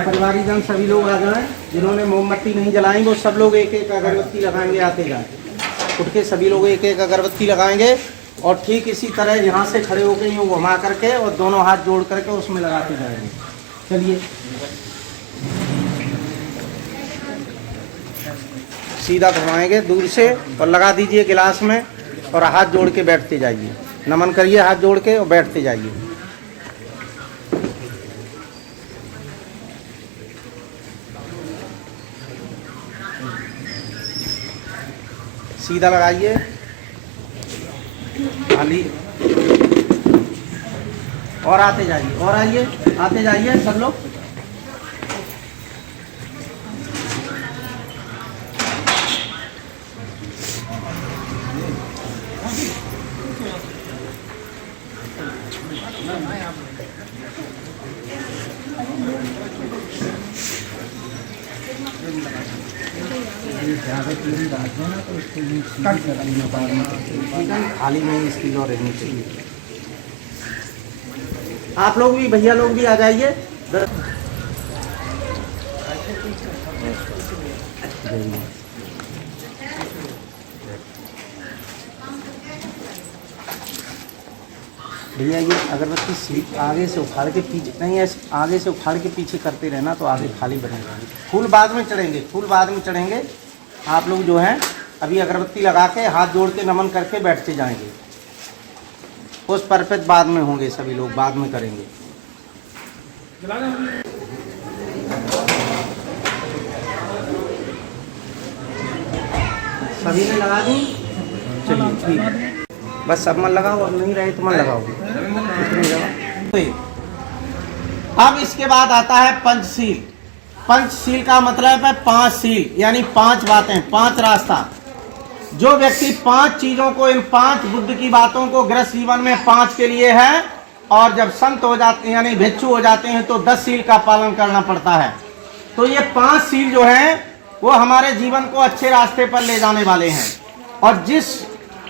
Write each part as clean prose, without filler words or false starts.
परिवारीजन सभी लोग आ जाएं, जिन्होंने मोमबत्ती नहीं जलाई वो सब लोग एक एक अगरबत्ती लगाएंगे। आते जाए उठ के सभी लोग एक एक अगरबत्ती लगाएंगे और ठीक इसी तरह यहाँ से खड़े होकर यूँ घुमा करके और दोनों हाथ जोड़ करके उसमें लगाते जाएंगे। चलिए सीधा घुमाएंगे दूर से और लगा दीजिए गिलास में और हाथ जोड़ के बैठते जाइए। नमन करिए हाथ जोड़ के और बैठते जाइए। सीधा लगाइए खाली और आते जाइए और आइए आते जाइए सब लोग। खाली नहीं इसकी और रहनी चाहिए। आप लोग भी भैया लोग भी आ जाइए। भैया ये अगरबत्ती सीट आगे से उखाड़ के पीछे नहीं, ऐसे आगे से उखाड़ के पीछे करते रहना तो आगे खाली बनेगा। फूल बाद में चढ़ेंगे, फूल बाद में चढ़ेंगे। आप लोग जो हैं अभी अगरबत्ती लगा के हाथ जोड़ के नमन करके बैठते जाएंगे। उस परफेक्ट बाद में होंगे, सभी लोग बाद में करेंगे। सभी ने लगा दी? चलिए ठीक है, बस सब मन लगाओ और नहीं रहे तो मन लगाओगे। अब इसके बाद आता है पंचशील। पंचशील का मतलब है 5 सील, यानी 5 बातें, 5 रास्ता। जो व्यक्ति 5 चीजों को, इन 5 बुद्ध की बातों को गृहस्थ जीवन में 5 के लिए है, और जब संत हो जाते हैं यानी भिक्षु हो जाते हैं तो 10 सील का पालन करना पड़ता है। तो ये 5 सील जो हैं वो हमारे जीवन को अच्छे रास्ते पर ले जाने वाले हैं। और जिस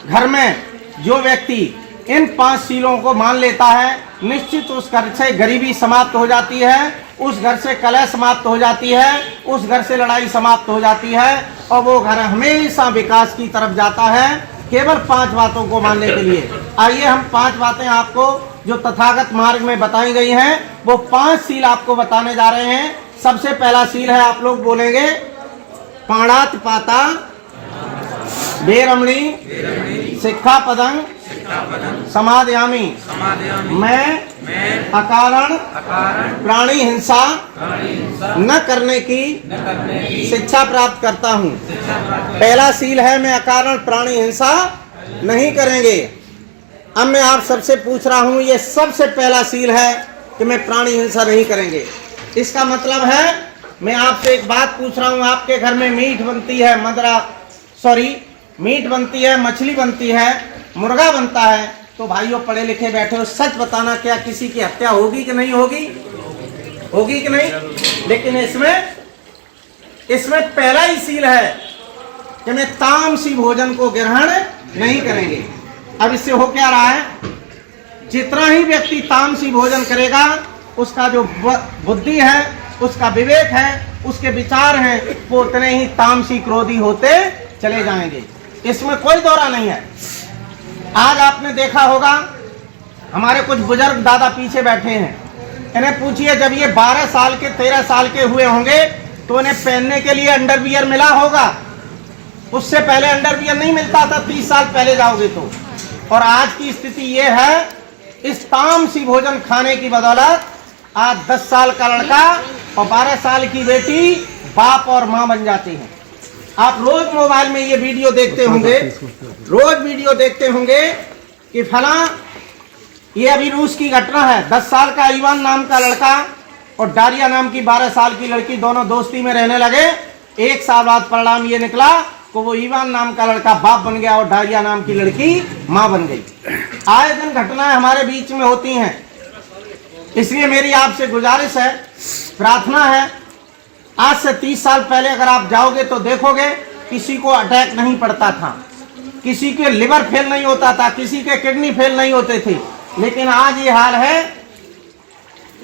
घर में जो व्यक्ति इन 5 सीलों को मान लेता है, निश्चित उस घर से गरीबी समाप्त हो जाती है, उस घर से कलह समाप्त हो जाती है, उस घर से लड़ाई समाप्त हो जाती है, और वो घर हमेशा विकास की तरफ जाता है, केवल 5 बातों को मानने के लिए। आइए हम 5 बातें आपको जो तथागत मार्ग में बताई गई हैं वो 5 सील आपको बताने जा रहे हैं। सबसे पहला सील है, आप लोग बोलेंगे, पाणात पाता बेरमणी सिक्खापदं समादयामि। मैं अकारण प्राणी हिंसा न करने की शिक्षा प्राप्त करता हूँ। पहला सील है, मैं अकारण प्राणी हिंसा नहीं करेंगे। अब मैं आप सबसे पूछ रहा हूँ, ये सबसे पहला सील है कि मैं प्राणी हिंसा नहीं करेंगे। इसका मतलब है, मैं आपसे एक बात पूछ रहा हूँ, आपके घर में मीट बनती है, मीट बनती है, मछली बनती है, मुर्गा बनता है, तो भाइयों पढ़े लिखे बैठे हो, सच बताना, क्या किसी की हत्या होगी कि नहीं होगी? होगी कि नहीं? लेकिन इसमें पहला ही सील है कि मैं तामसी भोजन को ग्रहण नहीं करेंगे। अब इससे हो क्या रहा है, जितना ही व्यक्ति तामसी भोजन करेगा उसका जो बुद्धि है, उसका विवेक है, उसके विचार हैं, वो उतने ही तामसी क्रोधी होते चले जाएंगे। इसमें कोई दौरा नहीं है। आज आपने देखा होगा, हमारे कुछ बुजुर्ग दादा पीछे बैठे हैं, इन्हें पूछिए जब ये 12 साल के 13 साल के हुए होंगे तो इन्हें पहनने के लिए अंडरवियर मिला होगा। उससे पहले अंडरवियर नहीं मिलता था, 30 साल पहले जाओगे तो। और आज की स्थिति ये है, इस तामसी भोजन खाने की बदौलत आज 10 साल का लड़का और 12 साल की बेटी बाप और माँ बन जाती हैं। आप रोज मोबाइल में ये वीडियो देखते होंगे, रोज वीडियो देखते होंगे कि फला, ये अभी रूस की घटना है, 10 साल का ईवान नाम का लड़का और डारिया नाम की 12 साल की लड़की दोनों दोस्ती में रहने लगे। 1 साल बाद परिणाम ये निकला कि वो ईवान नाम का लड़का बाप बन गया और डारिया नाम की लड़की माँ बन गई। आए दिन घटनाएं हमारे बीच में होती हैं। इसलिए मेरी आपसे गुजारिश है, प्रार्थना है, आज से 30 साल पहले अगर आप जाओगे तो देखोगे किसी को अटैक नहीं पड़ता था, किसी के लिवर फेल नहीं होता था, किसी के किडनी फेल नहीं होते थे। लेकिन आज ये हाल है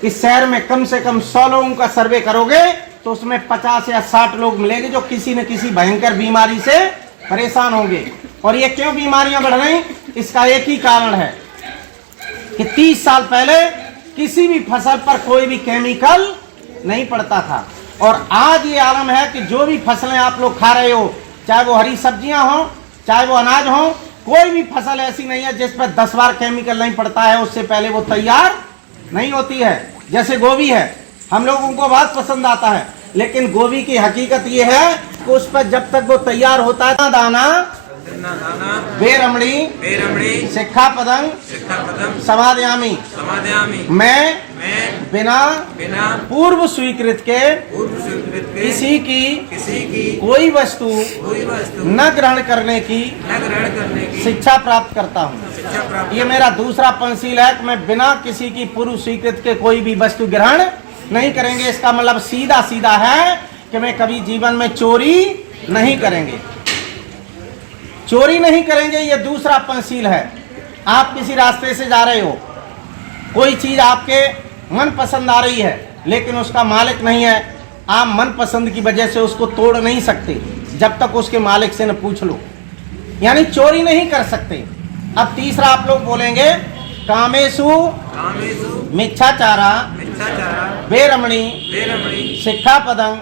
कि शहर में कम से कम 100 लोगों का सर्वे करोगे तो उसमें 50 या 60 लोग मिलेंगे जो किसी न किसी भयंकर बीमारी से परेशान होंगे। और ये क्यों बीमारियां बढ़ रही? इसका एक ही कारण है कि 30 साल पहले किसी भी फसल पर कोई भी केमिकल नहीं पड़ता था। और आज ये आलम है कि जो भी फसलें आप लोग खा रहे हो, चाहे वो हरी सब्जियां हो, चाहे वो अनाज हो, कोई भी फसल ऐसी नहीं है जिस पर 10 बार केमिकल नहीं पड़ता है, उससे पहले वो तैयार नहीं होती है। जैसे गोभी है, हम लोगों को बहुत पसंद आता है, लेकिन गोभी की हकीकत ये है कि उस पर जब तक वो तैयार होता है दाना बेरमणी सिक्खापदं समादयामि, मैं बिना पूर्व स्वीकृत के किसी की कोई वस्तु न ग्रहण करने की शिक्षा प्राप्त करता हूँ। ये मेरा दूसरा पंचशील है कि मैं बिना किसी की पूर्व स्वीकृत के कोई भी वस्तु ग्रहण नहीं करेंगे। इसका मतलब सीधा सीधा है कि मैं कभी जीवन में चोरी नहीं करेंगे, चोरी नहीं करेंगे। ये दूसरा पंचशील है। आप किसी रास्ते से जा रहे हो, कोई चीज आपके मन पसंद आ रही है लेकिन उसका मालिक नहीं है, आप मन पसंद की वजह से उसको तोड़ नहीं सकते जब तक उसके मालिक से न पूछ लो, यानी चोरी नहीं कर सकते। अब तीसरा आप लोग बोलेंगे कामेषु मिच्छाचारा बेरमणी सिक्खापदं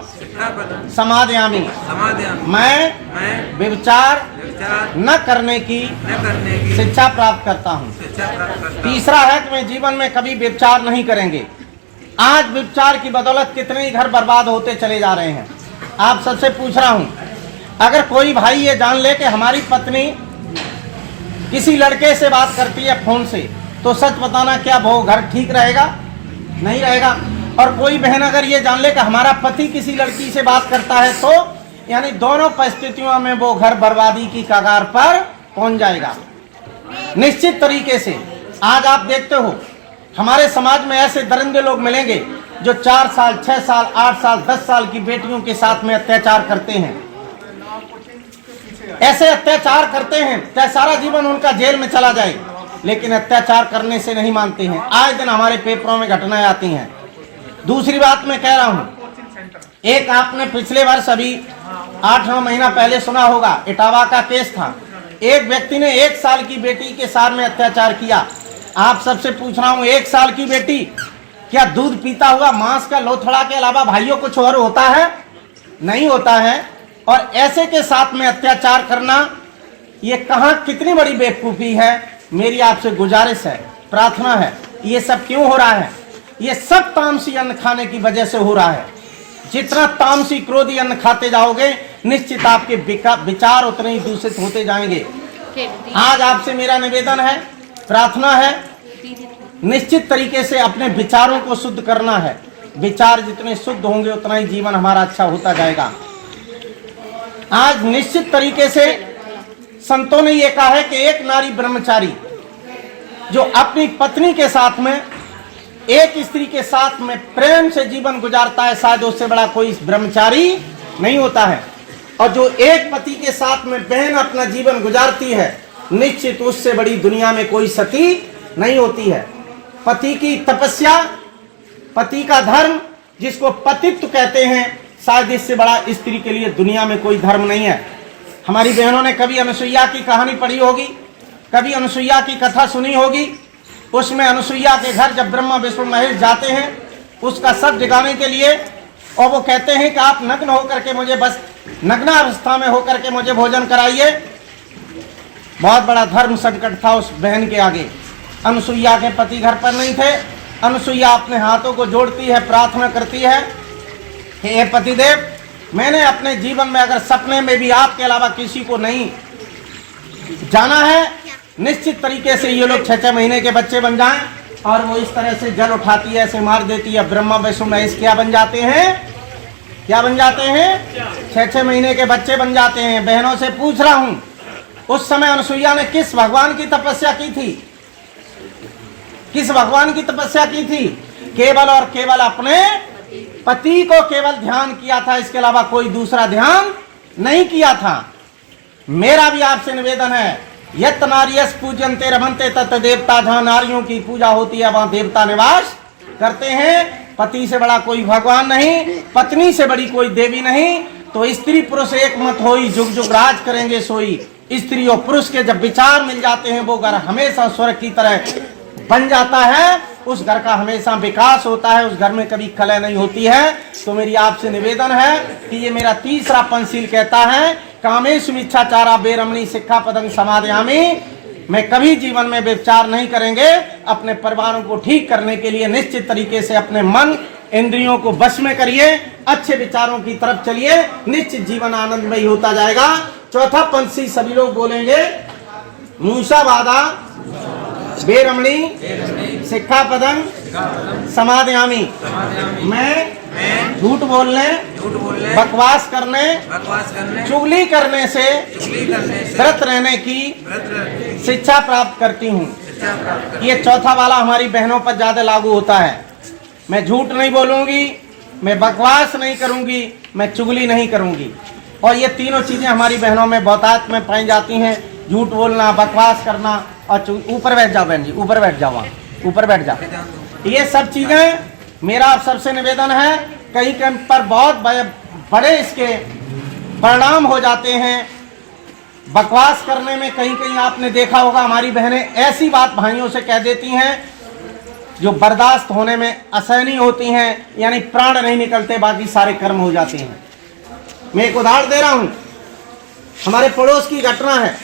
समादयामि, मैं व्यभिचार न करने की शिक्षा प्राप्त करता हूँ। तीसरा है कि मैं जीवन में कभी व्यभिचार नहीं करेंगे। आज व्यभिचार की बदौलत कितने ही घर बर्बाद होते चले जा रहे हैं। आप सबसे पूछ रहा हूँ, अगर कोई भाई ये जान ले कि हमारी पत्नी किसी लड़के से बात करती है फोन से, तो सच बताना क्या वो घर ठीक रहेगा? नहीं रहेगा। और कोई बहन अगर ये जान ले कि हमारा पति किसी लड़की से बात करता है, तो यानी दोनों परिस्थितियों में वो घर बर्बादी की कगार पर पहुंच जाएगा निश्चित तरीके से। आज आप देखते हो हमारे समाज में ऐसे दरिंदे लोग मिलेंगे जो 4 साल 6 साल 8 साल 10 साल की बेटियों के साथ में अत्याचार करते हैं। ऐसे अत्याचार करते हैं चाहे सारा जीवन उनका जेल में चला जाए, लेकिन अत्याचार करने से नहीं मानते हैं। आए दिन हमारे पेपरों में घटनाएं आती हैं। दूसरी बात मैं कह रहा हूं, एक आपने पिछले वर्ष अभी 8-9 महीना पहले सुना होगा, इटावा का केस था। एक व्यक्ति ने 1 साल की बेटी के साथ में अत्याचार किया। आप सबसे पूछ रहा हूं, 1 साल की बेटी क्या दूध पीता हुआ मांस का लोथड़ा के अलावा भाइयों कुछ और होता है? नहीं होता है। और ऐसे के साथ में अत्याचार करना ये कहां कितनी बड़ी बेवकूफी है। मेरी आपसे गुजारिश है, प्रार्थना है, ये सब क्यों हो रहा है? ये सब तामसी अन्न खाने की वजह से हो रहा है। जितना तामसी क्रोधी अन्न खाते जाओगे, निश्चित आपके विचार उतने ही दूषित होते जाएंगे। आज आपसे मेरा निवेदन है, प्रार्थना है, निश्चित तरीके से अपने विचारों को शुद्ध करना है। विचार जितने शुद्ध होंगे उतना ही जीवन हमारा अच्छा होता जाएगा। आज निश्चित तरीके से संतों ने यह कहा है कि एक नारी ब्रह्मचारी जो अपनी पत्नी के साथ में, एक स्त्री के साथ में प्रेम से जीवन गुजारता है, शायद उससे बड़ा कोई ब्रह्मचारी नहीं होता है। और जो एक पति के साथ में बहन अपना जीवन गुजारती है, निश्चित उससे बड़ी दुनिया में कोई सती नहीं होती है। पति की तपस्या, पति का धर्म, जिसको पतित्व कहते हैं, शायद इससे बड़ा स्त्री के लिए दुनिया में कोई धर्म नहीं है। हमारी बहनों ने कभी अनुसुईया की कहानी पढ़ी होगी, कभी अनुसुईया की कथा सुनी होगी। उसमें अनुसुईया के घर जब ब्रह्मा विष्णु महेश जाते हैं उसका सर जगाने के लिए, और वो कहते हैं कि आप नग्न होकर के मुझे, बस नग्नावस्था में होकर के मुझे भोजन कराइए। बहुत बड़ा धर्म संकट था उस बहन के आगे। अनुसुईया के पति घर पर नहीं थे। अनुसुईया अपने हाथों को जोड़ती है, प्रार्थना करती है कि हे पतिदेव, मैंने अपने जीवन में अगर सपने में भी आपके अलावा किसी को नहीं जाना है, निश्चित तरीके से ये लोग 6-6 महीने के बच्चे बन जाएं। और वो इस तरह से जल उठाती है, ऐसे मार देती है। ब्रह्मा विष्णु महेश क्या बन जाते हैं? क्या बन जाते हैं? 6-6 महीने के बच्चे बन जाते हैं। बहनों से पूछ रहा हूं, उस समय अनुसुईया ने किस भगवान की तपस्या की थी? किस भगवान की तपस्या की थी? केवल और केवल अपने पति को केवल ध्यान किया था, इसके अलावा कोई दूसरा ध्यान नहीं किया था। मेरा भी आपसे निवेदन है, यत नारियस पूजन्ते रमन्ते तत् देवता, जहां नारियों की पूजा होती है वहां देवता निवास करते हैं। पति से बड़ा कोई भगवान नहीं, पत्नी से बड़ी कोई देवी नहीं। तो स्त्री पुरुष एक मत होई, जुग जुग राज करेंगे सोई। स्त्री और पुरुष के जब विचार मिल जाते हैं, वो घर हमेशा स्वर्ग की तरह बन जाता है। उस घर का हमेशा विकास होता है, उस घर में कभी कलह नहीं होती है। तो मेरी आपसे निवेदन है कि ये मेरा तीसरा पंचशील कहता है, कामेषु मिच्छाचारा बेरमणी सिक्खापदं समादयामि। मैं कभी जीवन में व्यभिचार नहीं करेंगे। अपने परिवारों को ठीक करने के लिए निश्चित तरीके से अपने मन इंद्रियों को वश में करिए, अच्छे विचारों की तरफ चलिए, निश्चित जीवन आनंदमय होता जाएगा। चौथा पंचशील सभी लोग बोलेंगे, मूषावादा बेरमणी सिक्खापदं समादयामि। मैं झूठ बोलने, बकवास करने, चुगली करने से व्रत रहने की शिक्षा प्राप्त करती हूँ। ये चौथा वाला हमारी बहनों पर ज्यादा लागू होता है। मैं झूठ नहीं बोलूंगी, मैं बकवास नहीं करूंगी, मैं चुगली नहीं करूंगी। और ये तीनों चीजें हमारी बहनों में बहुतायत में पाई जाती हैं। झूठ बोलना, बकवास करना और ऊपर बैठ जाओ बहन जी, ऊपर बैठ जाओ, वहाँ ऊपर बैठ जाओ। ये सब चीजें मेरा आप सबसे निवेदन है, कहीं कहीं पर बहुत बड़े इसके परिणाम हो जाते हैं। बकवास करने में कहीं कहीं आपने देखा होगा, हमारी बहनें ऐसी बात भाइयों से कह देती हैं जो बर्दाश्त होने में असहनीय होती हैं, यानी प्राण नहीं निकलते, बाकी सारे कर्म हो जाते हैं। मैं एक उदाहरण दे रहा हूं, हमारे पड़ोस की घटना है।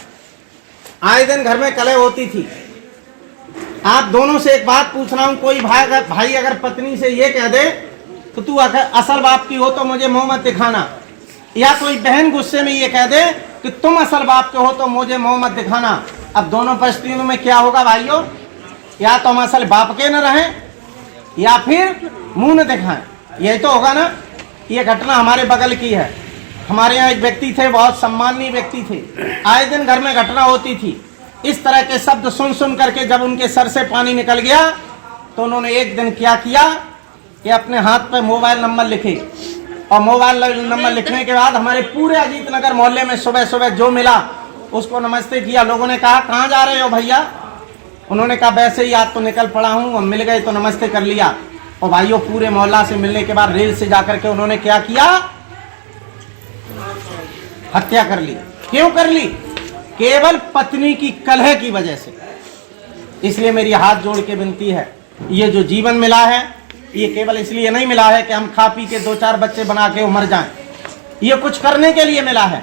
आए दिन घर में कलह होती थी। आप दोनों से एक बात पूछ रहा हूं, कोई भाई अगर पत्नी से ये कह दे तो तू असल बाप की हो तो मुझे मुंह मत दिखाना, या कोई बहन गुस्से में ये कह दे कि तुम असल बाप के हो तो मुझे मुंह मत दिखाना, अब दोनों परिस्थितियों में क्या होगा भाइयों? या तो हम असल बाप के न रहें या फिर मुंह न दिखाएं, यही तो होगा ना। ये घटना हमारे बगल की है। हमारे यहाँ एक व्यक्ति थे, बहुत सम्माननीय व्यक्ति थे। आए दिन घर में घटना होती थी। इस तरह के शब्द सुन सुन करके जब उनके सर से पानी निकल गया तो उन्होंने एक दिन क्या किया कि अपने हाथ पे मोबाइल नंबर लिखे, और मोबाइल नंबर लिखने के बाद हमारे पूरे अजीत नगर मोहल्ले में सुबह सुबह जो मिला उसको नमस्ते किया। लोगों ने कहा कहाँ जा रहे हो भैया? उन्होंने कहा वैसे ही आज तो निकल पड़ा हूँ, और मिल गए तो नमस्ते कर लिया। और भाइयों पूरे मोहल्ला से मिलने के बाद रेल से जाकर के उन्होंने क्या किया? हत्या कर ली। क्यों कर ली? केवल पत्नी की कलह की वजह से। इसलिए मेरी हाथ जोड़ के विनती है, ये जो जीवन मिला है ये केवल इसलिए नहीं मिला है कि हम खा पी के 2-4 बच्चे बना के मर जाएं। ये कुछ करने के लिए मिला है।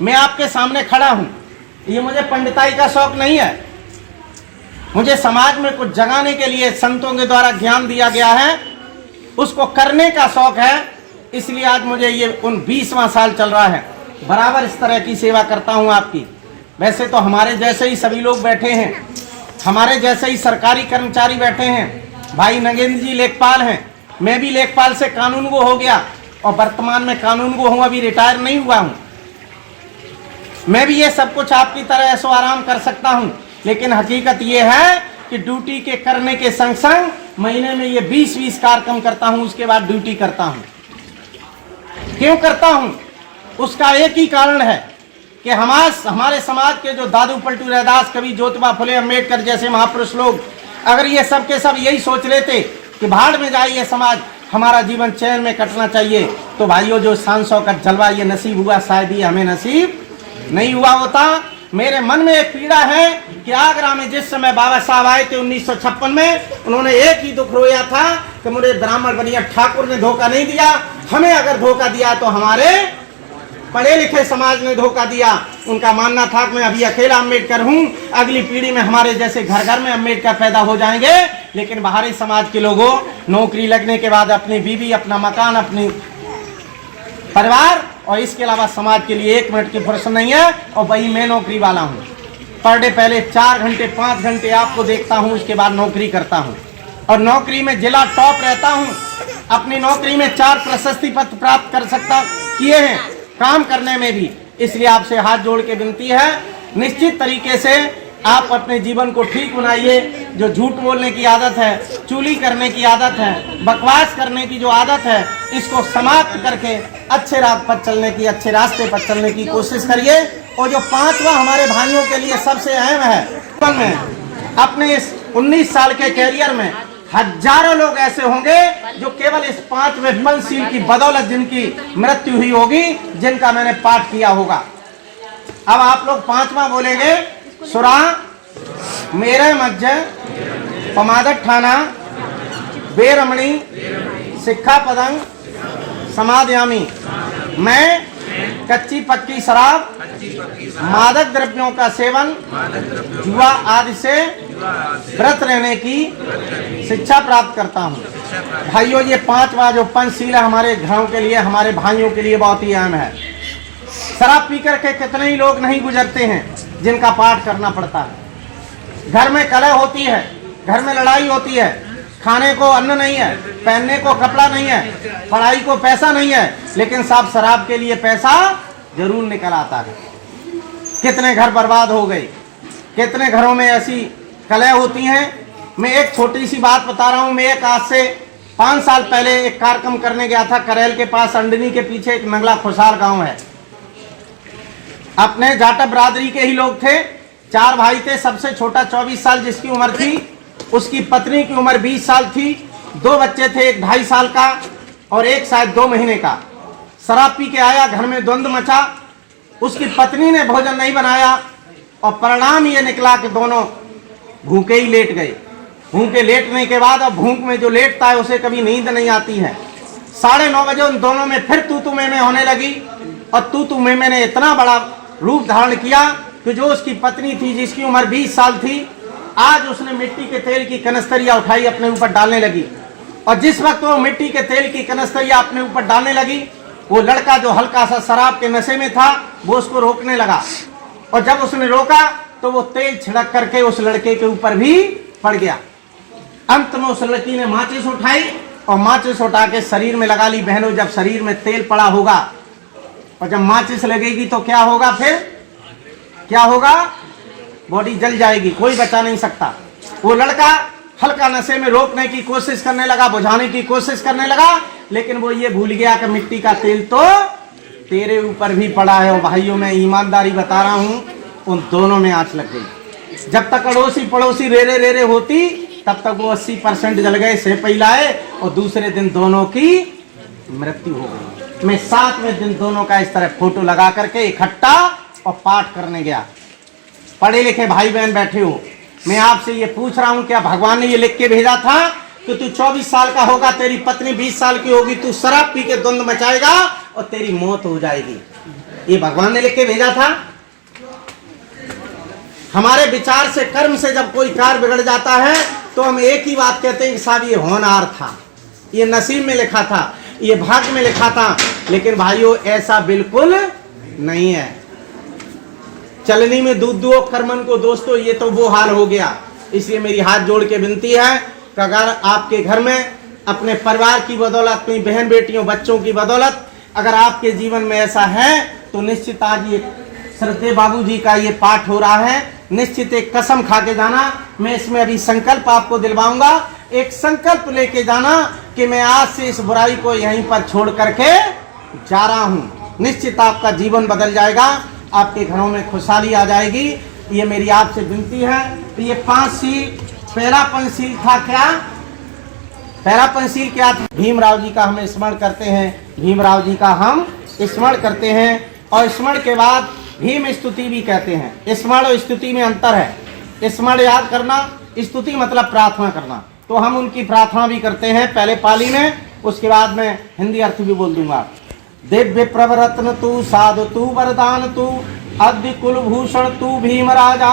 मैं आपके सामने खड़ा हूं, ये मुझे पंडिताई का शौक नहीं है। मुझे समाज में कुछ जगाने के लिए संतों के द्वारा ज्ञान दिया गया है, उसको करने का शौक है। इसलिए आज मुझे ये 20वां साल चल रहा है, बराबर इस तरह की सेवा करता हूं आपकी। वैसे तो हमारे जैसे ही सभी लोग बैठे हैं, हमारे जैसे ही सरकारी कर्मचारी बैठे हैं। भाई नगेंद्र जी लेखपाल हैं, मैं भी लेखपाल से कानूनगो हो गया और वर्तमान में कानूनगो हूं, अभी रिटायर नहीं हुआ हूं। मैं भी ये सब कुछ आपकी तरह ऐसो आराम कर सकता हूं, लेकिन हकीकत ये है कि ड्यूटी के करने के संग संग महीने में ये 20-20 कार्यक्रम करता हूं, उसके बाद ड्यूटी करता हूं। क्यों करता हूं? उसका एक ही कारण है कि हमारे समाज के जो दादू पलटू रैदास, कवि ज्योतिबा फुले अम्बेडकर जैसे महापुरुष लोग अगर ये सब के सब यही सोच लेते कि भाड़ में जाइए समाज, हमारा जीवन चैन में कटना चाहिए, तो भाइयों जो 500 का जलवा ये नसीब हुआ, शायद ये हमें नसीब नहीं हुआ होता। मेरे मन में एक पीड़ा है कि आगरा में जिस समय बाबा साहब आए थे 1956 में, उन्होंने एक ही दुख रोया था कि मुझे ब्राह्मण बनिया ठाकुर ने धोखा नहीं दिया, हमें अगर धोखा दिया तो हमारे पढ़े लिखे समाज ने धोखा दिया। उनका मानना था कि मैं अभी अकेला अम्बेडकर हूं, अगली पीढ़ी में हमारे जैसे घर घर में अम्बेडकर पैदा हो जाएंगे। लेकिन बाहरी समाज के लोगों, नौकरी लगने के बाद अपनी बीवी, अपना मकान, अपनी परिवार और इसके अलावा समाज के लिए 1 मिनट की फुर्सत नहीं है। और वही मैं नौकरी वाला हूँ, पर डे पहले 4 घंटे 5 घंटे आपको देखता हूँ, उसके बाद नौकरी करता हूँ और नौकरी में जिला टॉप रहता हूँ। अपनी नौकरी में 4 प्रशस्ति पत्र प्राप्त कर सकता किए हैं, काम करने में भी। इसलिए आपसे हाथ जोड़ के विनती है, निश्चित तरीके से आप अपने जीवन को ठीक बनाइए। जो झूठ बोलने की आदत है, चुगली करने की आदत है, बकवास करने की जो आदत है, इसको समाप्त करके अच्छे राह पर चलने की, अच्छे रास्ते पर चलने की कोशिश करिए। और जो 5वां हमारे भाइयों के लिए सबसे अहम है, अपने इस 19 साल के कैरियर में हजारों लोग ऐसे होंगे जो केवल इस 5वें पंचशील की बदौलत जिनकी मृत्यु हुई होगी, जिनका मैंने पाठ किया होगा। अब आप लोग 5वां बोलेंगे, सुरा मेरे मज्ज पमादठाना बेरमणी शिक्षा पदंग समादयामी। मैं कच्ची पक्की शराब, मादक द्रव्यों का सेवन, जुआ आदि से व्रत रहने की शिक्षा प्राप्त करता हूँ। भाइयों, ये 5वां जो पंचशील है हमारे घरों के लिए, हमारे भाइयों के लिए बहुत ही अहम है। शराब पी करके कितने ही लोग नहीं गुजरते हैं जिनका पाठ करना पड़ता है। घर में कलह होती है, घर में लड़ाई होती है, खाने को अन्न नहीं है, पहनने को कपड़ा नहीं है, पढ़ाई को पैसा नहीं है, लेकिन साहब शराब के लिए पैसा जरूर निकल आता है। कितने घर बर्बाद हो गए, कितने घरों में ऐसी कलह होती हैं। मैं एक छोटी सी बात बता रहा हूं। मैं एक आज से 5 साल पहले एक कार्यक्रम करने गया था करेल के पास, अंडनी के पीछे एक नंगला खुशाल गांव है। अपने जाटव बरादरी के ही लोग थे, 4 भाई थे। सबसे छोटा 24 साल जिसकी उम्र थी, उसकी पत्नी की उम्र 20 साल थी। 2 बच्चे थे, एक 2.5 साल का और एक शायद 2 महीने का। शराब पी के आया, घर में द्वंद्व मचा, उसकी पत्नी ने भोजन नहीं बनाया और परिणाम ये निकला कि दोनों भूखे ही लेट गए। भूखे लेटने के बाद, अब भूख में जो लेटता है उसे कभी नींद नहीं आती है। 9:30 बजे उन दोनों में फिर तू में होने लगी और तू में ने इतना बड़ा रूप धारण किया कि जो उसकी पत्नी थी जिसकी उम्र 20 साल थी, आज उसने मिट्टी के तेल की कनस्तरिया उठाई अपने ऊपर डालने लगी। और जिस वक्त वो मिट्टी के तेल की कनस्तरिया अपने ऊपर डालने लगी, वो लड़का जो हल्का सा शराब के नशे में था वो उसको रोकने लगा। और जब उसने रोका तो वो तेल छिड़क करके उस लड़के के ऊपर भी पड़ गया। अंत में उस लड़की ने माचिस उठाई और माचिस उठा के शरीर में लगा ली। बहनों, जब शरीर में तेल पड़ा होगा और जब माचिस लगेगी तो क्या होगा? फिर क्या होगा? बॉडी जल जाएगी, कोई बचा नहीं सकता। वो लड़का हल्का नशे में रोकने की कोशिश करने लगा, बुझाने की कोशिश करने लगा, लेकिन वो ये भूल गया कि मिट्टी का तेल तो तेरे ऊपर भी पड़ा है। और भाइयों, मैं ईमानदारी बता रहा हूं, उन दोनों में आंच लग गई। जब तक अड़ोसी पड़ोसी रेरे रेरे होती, तब तक वो 80% जल गए, से पिलाए और दूसरे दिन दोनों की मृत्यु हो गई। मैं 7वें दिन दोनों का इस तरह फोटो लगा करके इकट्ठा और पाठ करने गया। पढ़े लिखे भाई बहन बैठे हो, मैं आपसे ये पूछ रहा हूं, क्या भगवान ने ये लिख के भेजा था कि तू 24 साल का होगा, तेरी पत्नी 20 साल की होगी, तू शराब पी के द्वंद्व मचाएगा और तेरी मौत हो जाएगी? ये भगवान ने लिख के भेजा था? हमारे विचार से, कर्म से जब कोई कार्य बिगड़ जाता है तो हम एक ही बात कहते हैं कि साहब ये होनहार था, ये नसीब में लिखा था, ये भाग्य में लिखा था। लेकिन भाइयों, ऐसा बिल्कुल नहीं है। चलनी में दूध दो कर्मन को दोस्तों, ये तो वो हाल हो गया। इसलिए मेरी हाथ जोड़ के विनती है कि अगर आपके घर में अपने परिवार की बदौलत, अपनी बहन बेटियों बच्चों की बदौलत अगर आपके जीवन में ऐसा है, तो निश्चित आज ये श्रद्धेय बाबू जी का ये पाठ हो रहा है, निश्चित एक कसम खा के जाना। मैं इसमें अभी संकल्प आपको दिलवाऊंगा, एक संकल्प लेके जाना कि मैं आज से इस बुराई को यहीं पर छोड़ करके जा रहा हूं। निश्चित आपका जीवन बदल जाएगा, आपके घरों में खुशहाली आ जाएगी। ये मेरी आपसे विनती है। तो ये 5 शील, पहला पंचशील था क्या? पहला पंचशील क्या था? भीमराव जी का हम स्मरण करते हैं, भीमराव जी का हम स्मरण करते हैं। और स्मरण के बाद भीम स्तुति भी कहते हैं। स्मरण और स्तुति में अंतर है। स्मरण याद करना, स्तुति मतलब प्रार्थना करना। तो हम उनकी प्रार्थना भी करते हैं पहले पाली में, उसके बाद में हिंदी अर्थ भी बोल दूंगा। दिव्य प्रवरत्न तू, साधु तू, वरदान तू, अद्य कुलभूषण तू, भीम राजा,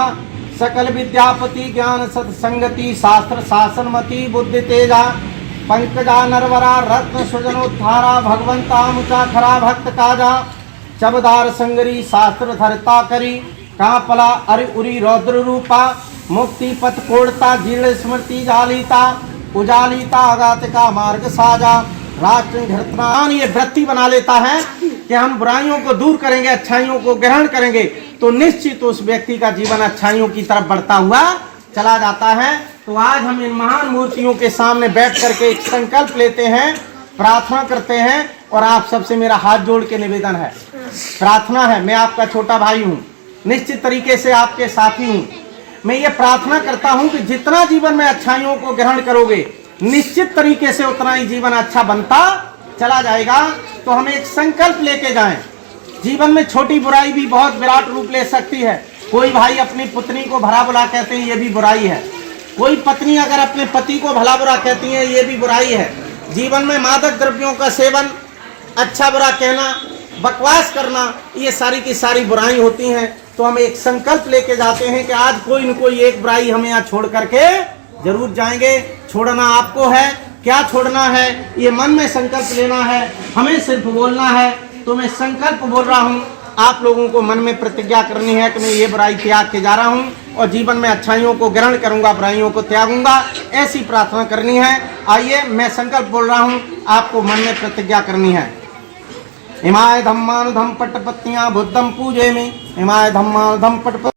सकल विद्यापति, ज्ञान सत्संगति, शास्त्र शासनमति, बुद्धि तेजा, पंकजा नरवरा, रत्न सृजनोद्धारा, भगवंता मुचा खरा भक्त काजा, चबदार संगरी, शास्त्र धरता करी, कापला अरि उरी रौद्र रूपा, मुक्ति पथ कोड़ता, जीर्ण स्मृति जालिता, उजालिता अगात का मार्ग साजा, राष्ट्र घटना। ये वृत्ति बना लेता है कि हम बुराइयों को दूर करेंगे, अच्छाइयों को ग्रहण करेंगे, तो निश्चित उस व्यक्ति का जीवन अच्छाइयों की तरफ बढ़ता हुआ चला जाता है। तो आज हम इन महान मूर्तियों के सामने बैठ करके एक संकल्प लेते हैं, प्रार्थना करते हैं। और आप सबसे मेरा हाथ जोड़ के निवेदन है, प्रार्थना है, मैं आपका छोटा भाई हूँ, निश्चित तरीके से आपके साथी हूँ। मैं ये प्रार्थना करता हूँ कि जितना जीवन में अच्छाइयों को ग्रहण करोगे, निश्चित तरीके से उतना ही जीवन अच्छा बनता चला जाएगा। तो हमें एक संकल्प लेके जाएं। जीवन में छोटी बुराई भी बहुत विराट रूप ले सकती है। कोई भाई अपनी पुत्री को भला बुरा कहते हैं, ये भी बुराई है। कोई पत्नी अगर अपने पति को भला बुरा कहती है, ये भी बुराई है। जीवन में मादक द्रव्यों का सेवन, अच्छा बुरा कहना, बकवास करना, ये सारी की सारी बुराई होती हैं। तो हम एक संकल्प लेके जाते हैं कि आज कोई न कोई एक बुराई हम यहाँ छोड़ करके जरूर जाएंगे। छोड़ना आपको है, क्या छोड़ना है ये मन में संकल्प लेना है, हमें सिर्फ बोलना है। तो मैं संकल्प बोल रहा हूँ, आप लोगों को मन में प्रतिज्ञा करनी है कि मैं ये बुराई त्याग के जा रहा हूँ और जीवन में अच्छाइयों को ग्रहण करूंगा, बुराइयों को त्यागूंगा, ऐसी प्रार्थना करनी है। आइए मैं संकल्प बोल रहा हूँ, आपको मन में प्रतिज्ञा करनी है। इमाय धम्मानुधम पटपत्नियां बुद्धम पूजे में, इमाय धम्मानुधम पट